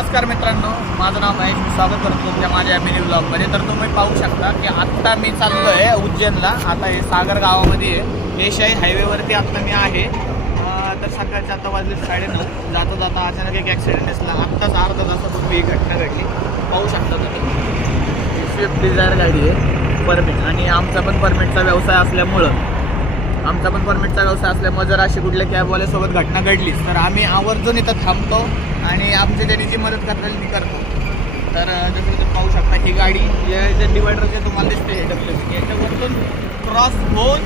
नमस्कार मित्रांनो, माझं नाव महेश. मी स्वागत करतो तुमच्या माझ्या मिनी ब्लॉगमध्ये. तर तुम्ही पाहू शकता की आत्ता मी चाललो आहे उज्जैनला. आता हे सागर गावामध्ये आहे, देशाई हायवेवरती आत्ता मी आहे. तर सकाळचे आता वाजले 9:30. जाता जाता अचानक एक ॲक्सिडेंट दिसला. आत्ताच अर्धा तासापूर्वी ही घटना घडली. पाहू शकता तुम्ही, स्विफ्ट डिझायर गाडी आहे, परमिट. आणि आमचा पण परमिटचा व्यवसाय असल्यामुळं जर अशी कुठल्या कॅबवाल्यासोबत घटना घडलीच तर आम्ही आवर्जून इथं थांबतो आणि आमची त्यांनी जी मदत करता ती करतो. तर जसं तुम्ही पाहू शकता ही गाडी जे डिवायडर जे तुम्हाला दिसते हे WC याच्यावरतून क्रॉस होऊन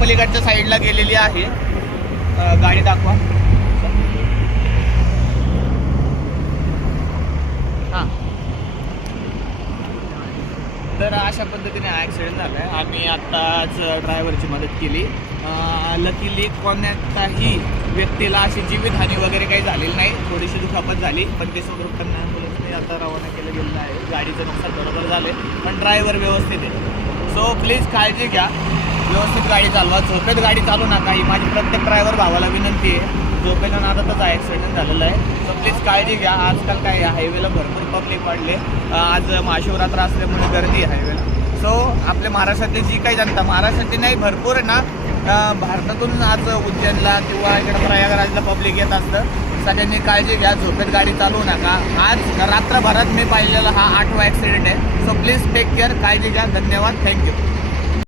पलीकडच्या साईडला गेलेली आहे. गाडी दाखवा. हां, तर अशा पद्धतीने हा ॲक्सिडेंट झाला आहे. आम्ही आत्ताच ड्रायव्हरची मदत केली. लकीली कोणत्याही व्यक्तीला अशी जीवितहानी वगैरे काही झालेली नाही. थोडीशी दुखापत झाली, पण ते सुखरूपपणे ॲम्ब्युलन्सने आता रवाना केलं गेलेलं आहे. गाडीचं नुकसान बरोबर झाले, पण ड्रायव्हर व्यवस्थित आहे. सो प्लीज काळजी घ्या, व्यवस्थित गाडी चालवा, झोपेत गाडी चालू नका. ही माझी प्रत्येक ड्रायव्हर भावाला विनंती आहे. झोपेच्या नादातच हा ॲक्सिडेंट झालेला आहे. सो प्लीज काळजी घ्या. आजकाल काय या हायवेला भरपूर पब्लिक वाढले. आज महाशिवरात्र असल्यामुळे गर्दी आहे हायवेला. सो आपल्या महाराष्ट्रातली जी काही जनता, महाराष्ट्रातली नाही भरपूर आहे ना, भारतातून आज उज्जैनला किंवा इकडे प्रयागराजला पब्लिक येत असतं. सगळ्यांनी काळजी घ्या, झोपेत गाडी चालवू नका. आज रात्रभरात मी पाहिलेला हा 8वा ॲक्सिडेंट आहे. सो प्लीज टेक केअर, काळजी घ्या. धन्यवाद, थँक्यू.